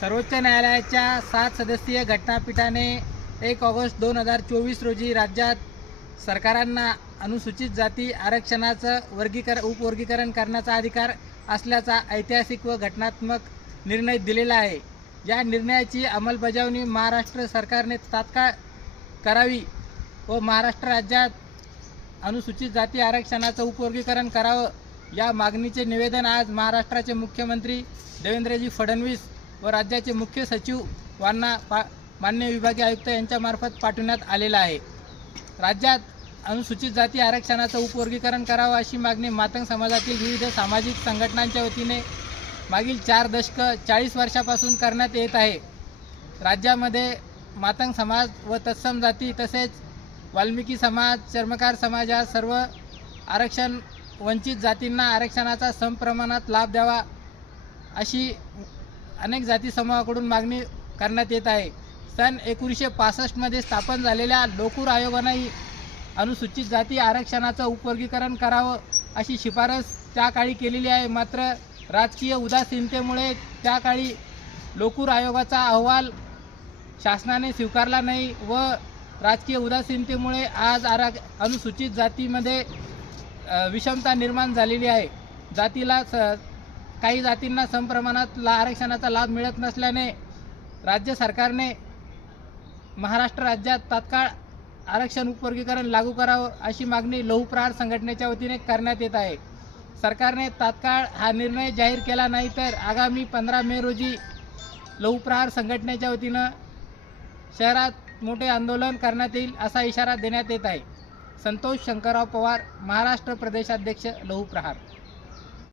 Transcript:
सर्वोच्च न्यायालयाच्या 7 सदस्यीय घटनापीठाने 1 ऑगस्ट 2024 रोजी राज्यात सरकारांना अनुसूचित जाती आरक्षणाचं उपवर्गीकरण करण्याचा अधिकार असल्याचा ऐतिहासिक व घटनात्मक निर्णय दिलेला आहे। या निर्णयाची अंमलबजावणी महाराष्ट्र सरकारने तात्काळ करावी व महाराष्ट्र राज्यात अनुसूचित जाती आरक्षणाचं उपवर्गीकरण करावं, या मागणीचे निवेदन आज महाराष्ट्राचे मुख्यमंत्री देवेंद्रजी फडणवीस व राज्याचे मुख्य सचिव यांना माननीय विभागीय आयुक्त यांच्यामार्फत पाठवण्यात आलेला आहे। राज्यात अनुसूचित जाती आरक्षणाचं उपवर्गीकरण करावं अशी मागणी मातंग समाजातील विविध सामाजिक संघटनांच्या वतीने मागील 4 दशकं 40 वर्षापासून करण्यात येत आहे। राज्यामध्ये मातंग समाज व तत्सम जाती तसेच वाल्मिकी समाज, चर्मकार समाज या सर्व आरक्षण वंचित जातींना आरक्षणाचा समप्रमाणात लाभ द्यावा अशी अनेक जाती समूहाकडून मागणी करण्यात येत आहे। सन 1965 मध्ये स्थापन झालेल्या लोकूर आयोगानेही अनुसूचित जाती आरक्षणाचं उपवर्गीकरण करावं अशी शिफारस त्या काळी केलेली आहे। मात्र राजकीय उदासीनतेमुळे त्या काळी लोकूर आयोगाचा अहवाल शासनाने स्वीकारला नाही व राजकीय उदासीनतेमुळे आज अनुसूचित जातीमध्ये विषमता निर्माण झालेली आहे। काही जातींना समप्रमाणात आरक्षणाचा लाभ मिळत नसल्याने राज्य सरकारने महाराष्ट्र राज्यात तात्काळ आरक्षण उपवर्गीकरण लागू करावं अशी मागणी लौहप्रहार संघटनेच्या वतीने करण्यात येत आहे। सरकारने तात्काळ हा निर्णय जाहीर केला नाही तर आगामी 15 मे रोजी लौहप्रहार संघटनेच्या वतीनं शहरात मोठे आंदोलन करण्यात येईल असा इशारा देण्यात येत आहे। संतोष शंकरराव पवार, महाराष्ट्र प्रदेशाध्यक्ष लौहप्रहार।